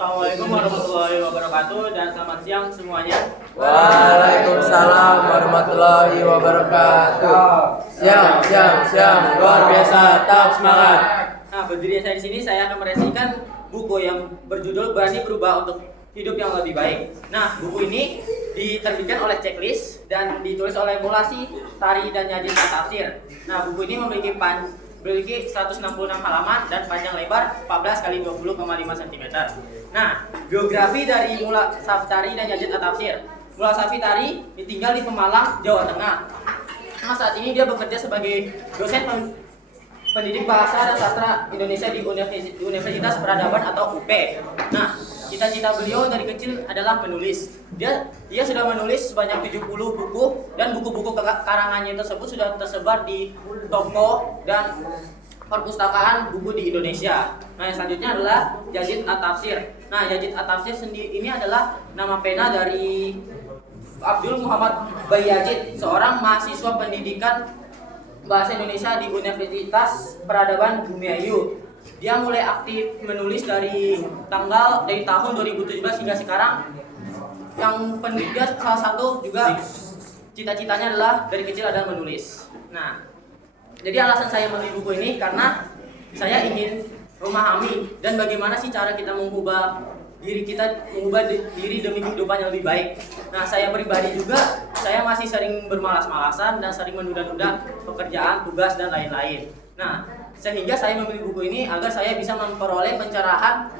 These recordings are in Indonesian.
Assalamualaikum warahmatullahi wabarakatuh dan selamat siang semuanya. Waalaikumsalam warahmatullahi wabarakatuh. Siang, luar biasa, tetap semangat. Nah, berdiri saya di sini, saya akan meresensikan buku yang berjudul Berani Berubah untuk Hidup yang Lebih Baik. Nah, buku ini diterbitkan oleh Checklist dan ditulis oleh Mulasi, Tari, dan Yazid At-Tafsir. Nah, buku ini memiliki 166 halaman dan panjang lebar 14 x 20,5 cm. Nah, biografi dari Mula Saftari dan Yazid At-Tafsir. Mula Saftari tinggal di Pemalang, Jawa Tengah. Nah, saat ini dia bekerja sebagai dosen pendidik bahasa dan sastra Indonesia di Universitas Peradaban atau UP. Nah, cita-cita beliau dari kecil adalah menulis. Dia sudah menulis sebanyak 70 buku dan buku-buku karangannya tersebut sudah tersebar di toko dan perpustakaan buku di Indonesia. Nah, yang selanjutnya adalah Yazid At-Tafsir. Nah, Yazid At-Tafsir sendiri ini adalah nama pena dari Abdul Muhammad Bayazid, seorang mahasiswa pendidikan bahasa Indonesia di Universitas Peradaban Bumiayu. Dia mulai aktif menulis dari tahun 2017 hingga sekarang. Yang dia salah satu juga cita-citanya adalah dari kecil adalah menulis. Nah, jadi alasan saya membeli buku ini karena saya ingin memahami dan bagaimana sih cara kita mengubah diri demi kehidupan yang lebih baik. Nah, saya pribadi juga saya masih sering bermalas-malasan dan sering menunda-nunda pekerjaan, tugas dan lain-lain. Nah, sehingga saya membeli buku ini agar saya bisa memperoleh pencerahan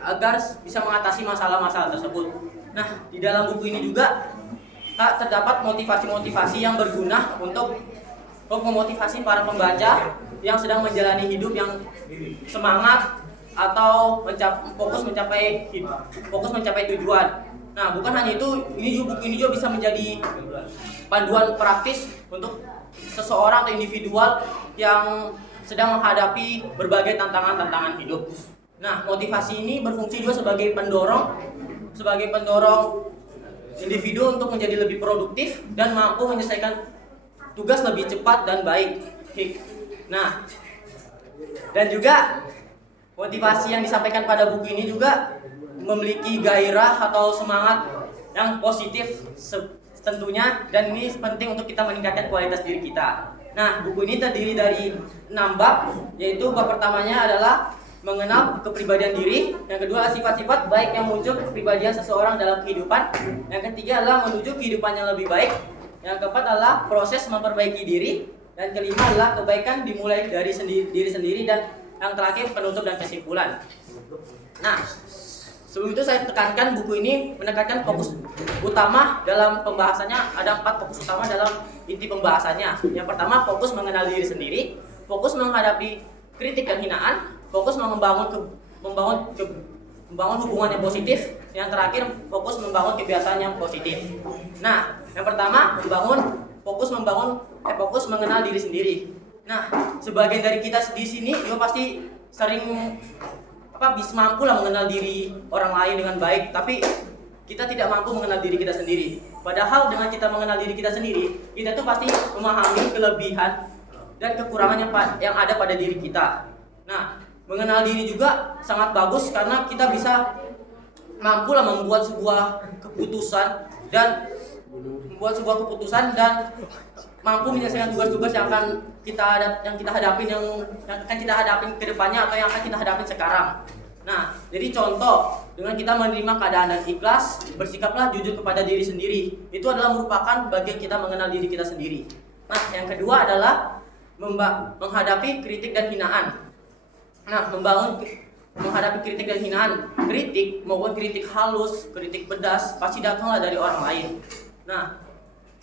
agar bisa mengatasi masalah-masalah tersebut. Nah, di dalam buku ini juga terdapat motivasi-motivasi yang berguna untuk memotivasi para pembaca yang sedang menjalani hidup yang semangat atau fokus mencapai tujuan. Nah, bukan hanya itu, buku ini juga bisa menjadi panduan praktis untuk seseorang atau individual yang sedang menghadapi berbagai tantangan-tantangan hidup. Nah, motivasi ini berfungsi juga sebagai pendorong individu untuk menjadi lebih produktif dan mampu menyelesaikan tugas lebih cepat dan baik. Nah, dan juga motivasi yang disampaikan pada buku ini juga memiliki gairah atau semangat yang positif tentunya, dan ini penting untuk kita meningkatkan kualitas diri kita. Nah, buku ini terdiri dari 6 bab, yaitu bab pertamanya adalah mengenal kepribadian diri, yang kedua sifat-sifat baik yang muncul kepribadian seseorang dalam kehidupan, yang ketiga adalah menuju kehidupan yang lebih baik, yang keempat adalah proses memperbaiki diri, dan kelima adalah kebaikan dimulai dari diri sendiri, dan yang terakhir penutup dan kesimpulan. Nah, sebelum itu saya tekankan buku ini menekankan fokus utama dalam pembahasannya. Ada 4 fokus utama dalam inti pembahasannya. Yang pertama, fokus mengenal diri sendiri, fokus menghadapi kritik dan hinaan, fokus membangun hubungan yang positif, yang terakhir fokus membangun kebiasaan yang positif. Nah, yang pertama fokus mengenal diri sendiri. Nah, sebagian dari kita di sini juga pasti sering bisa mampu lah mengenal diri orang lain dengan baik, tapi kita tidak mampu mengenal diri kita sendiri. Padahal dengan kita mengenal diri kita sendiri, kita tuh pasti memahami kelebihan dan kekurangan yang ada pada diri kita. Nah, mengenal diri juga sangat bagus karena kita bisa mampu lah membuat sebuah keputusan dan mampu menyelesaikan tugas-tugas yang akan kita hadapin ke depannya atau yang akan kita hadapin sekarang. Nah, jadi contoh, dengan kita menerima keadaan dan ikhlas, bersikaplah jujur kepada diri sendiri. Itu adalah merupakan bagian kita mengenal diri kita sendiri. Nah, yang kedua adalah menghadapi kritik dan hinaan. Nah, menghadapi kritik dan hinaan, kritik maupun kritik halus, kritik pedas pasti datanglah dari orang lain. Nah,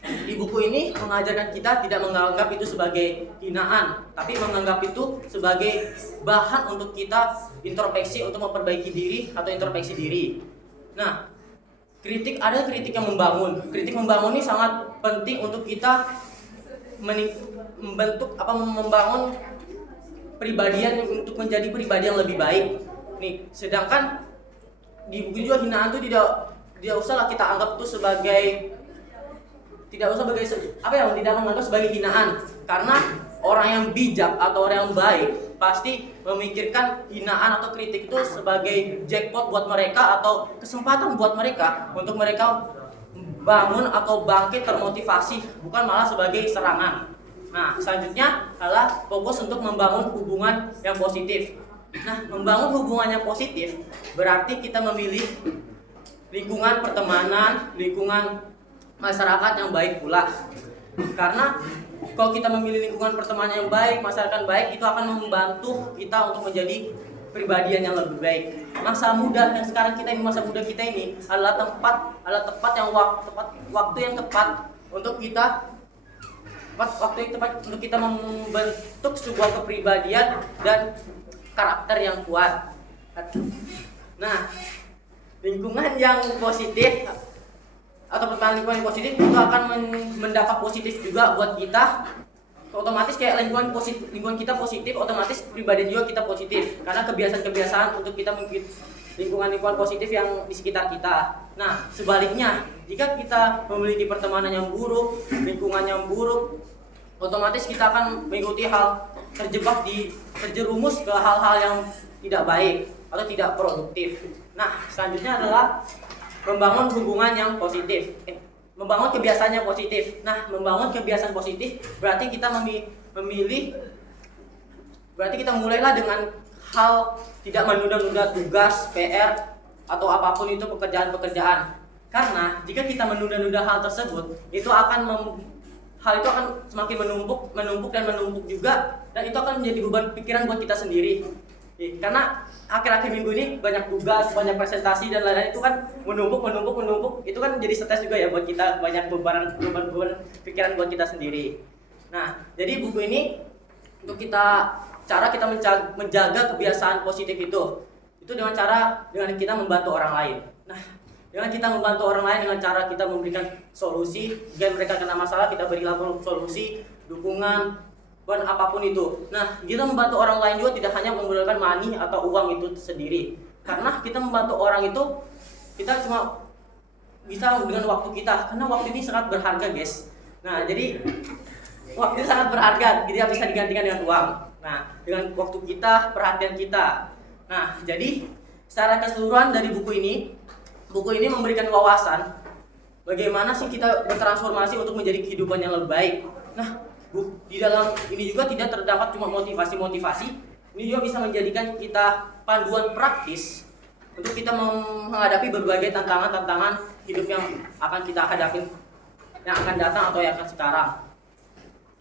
di buku ini mengajarkan kita tidak menganggap itu sebagai hinaan, tapi menganggap itu sebagai bahan untuk kita introspeksi untuk memperbaiki diri atau introspeksi diri. Nah, kritik yang membangun. Kritik membangun ini sangat penting untuk kita membangun pribadian untuk menjadi pribadi yang lebih baik. Nih, sedangkan di buku juga hinaan itu tidak usahlah kita anggap itu sebagai tidak usah tidak menganggap sebagai hinaan, karena orang yang bijak atau orang yang baik pasti memikirkan hinaan atau kritik itu sebagai jackpot buat mereka atau kesempatan buat mereka untuk mereka bangun atau bangkit termotivasi, bukan malah sebagai serangan. Nah, selanjutnya adalah fokus untuk membangun hubungan yang positif. Nah, membangun hubungan yang positif berarti kita memilih lingkungan pertemanan, lingkungan masyarakat yang baik pula. Karena kalau kita memilih lingkungan pertemanan yang baik, masyarakat baik, itu akan membantu kita untuk menjadi pribadian yang lebih baik. Masa muda yang sekarang kita ini, masa muda kita ini adalah waktu yang tepat untuk kita membentuk sebuah kepribadian dan karakter yang kuat. Nah, lingkungan yang positif atau pertemanan lingkungan yang positif itu akan mendapat positif juga buat kita. Otomatis kayak lingkungan kita positif, otomatis pribadi juga kita positif karena kebiasaan-kebiasaan untuk kita mengikuti lingkungan positif yang di sekitar kita. Nah, sebaliknya, jika kita memiliki pertemanan yang buruk, lingkungan yang buruk, otomatis kita akan mengikuti terjerumus ke hal-hal yang tidak baik atau tidak produktif. Nah, selanjutnya adalah membangun hubungan yang positif. Membangun kebiasaan yang positif. Nah, membangun kebiasaan positif berarti kita berarti kita mulailah dengan hal tidak menunda-nunda tugas, PR, atau apapun itu pekerjaan-pekerjaan. Karena jika kita menunda-nunda hal tersebut, hal itu akan semakin menumpuk juga, dan itu akan menjadi beban pikiran buat kita sendiri. Karena akhir-akhir minggu ini banyak tugas, banyak presentasi dan lain-lain, itu kan menumpuk, itu kan jadi stres juga ya buat kita, banyak beban pikiran buat kita sendiri. Nah, jadi buku ini untuk cara kita menjaga kebiasaan positif itu dengan kita membantu orang lain. Nah, dengan kita membantu orang lain dengan cara kita memberikan solusi, jika mereka kena masalah kita berikan solusi, dukungan, dan apapun itu. Nah, kita membantu orang lain juga tidak hanya menggunakan money atau uang itu sendiri. Karena kita membantu orang itu, kita cuma bisa dengan waktu kita. Karena waktu ini sangat berharga, guys. Nah, jadi waktu ini sangat berharga, tidak bisa digantikan dengan uang. Nah, dengan waktu kita, perhatian kita. Nah, jadi secara keseluruhan dari buku ini memberikan wawasan bagaimana sih kita bertransformasi untuk menjadi kehidupan yang lebih baik. Nah, di dalam ini juga tidak terdapat cuma motivasi. Ini juga bisa menjadikan kita panduan praktis untuk kita menghadapi berbagai tantangan hidup yang akan kita hadapi, yang akan datang atau yang akan sekarang.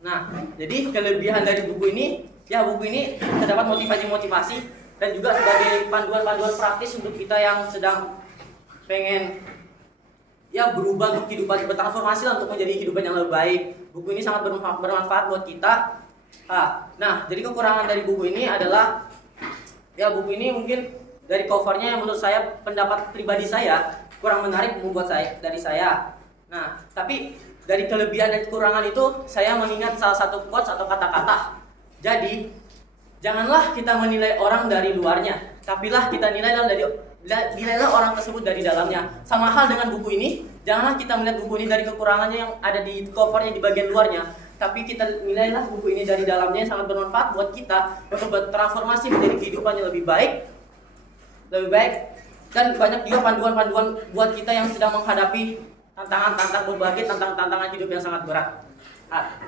Nah, jadi kelebihan dari buku ini terdapat motivasi dan juga sebagai panduan praktis untuk kita yang sedang pengen berubah untuk kehidupan, bertransformasi lah untuk menjadi kehidupan yang lebih baik. Buku ini sangat bermanfaat buat kita. Nah, jadi kekurangan dari buku ini adalah buku ini mungkin dari covernya yang menurut saya, pendapat pribadi saya, kurang menarik dari saya. Nah, tapi dari kelebihan dan kekurangan itu saya mengingat salah satu quotes atau kata-kata. Jadi, janganlah kita menilai orang dari luarnya, tapilah kita nilailah orang tersebut dari dalamnya. Sama hal dengan buku ini, janganlah kita melihat buku ini dari kekurangannya yang ada di covernya di bagian luarnya, tapi kita nilailah buku ini dari dalamnya yang sangat bermanfaat buat kita untuk bertransformasi menjadi kehidupan yang lebih baik, dan banyak juga panduan-panduan buat kita yang sedang menghadapi berbagai tantangan hidup yang sangat berat.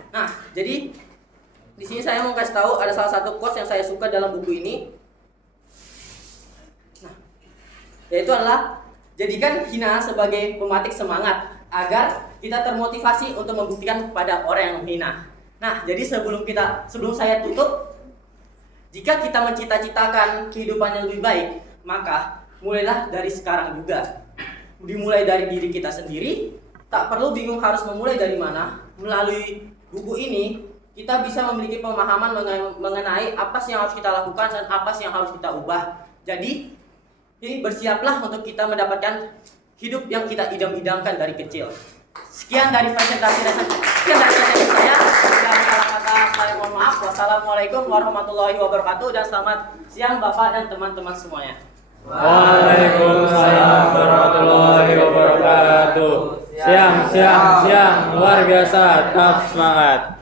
Nah, jadi di sini saya mau kasih tahu ada salah satu quotes yang saya suka dalam buku ini. Yaitu adalah jadikan hinaan sebagai pematik semangat agar kita termotivasi untuk membuktikan kepada orang yang menghina. Nah, jadi sebelum saya tutup, jika kita mencita-citakan kehidupan yang lebih baik, maka mulailah dari sekarang juga. Dimulai dari diri kita sendiri, tak perlu bingung harus memulai dari mana. Melalui buku ini, kita bisa memiliki pemahaman mengenai apa sih yang harus kita lakukan dan apa sih yang harus kita ubah. Jadi bersiaplah untuk kita mendapatkan hidup yang kita idam-idamkan dari kecil. Sekian dari presentasi saya. Salah kata saya mohon maaf. Wassalamualaikum warahmatullahi wabarakatuh dan selamat siang Bapak dan teman-teman semuanya. Waalaikumsalam warahmatullahi wabarakatuh. Siang, luar biasa, tetap semangat.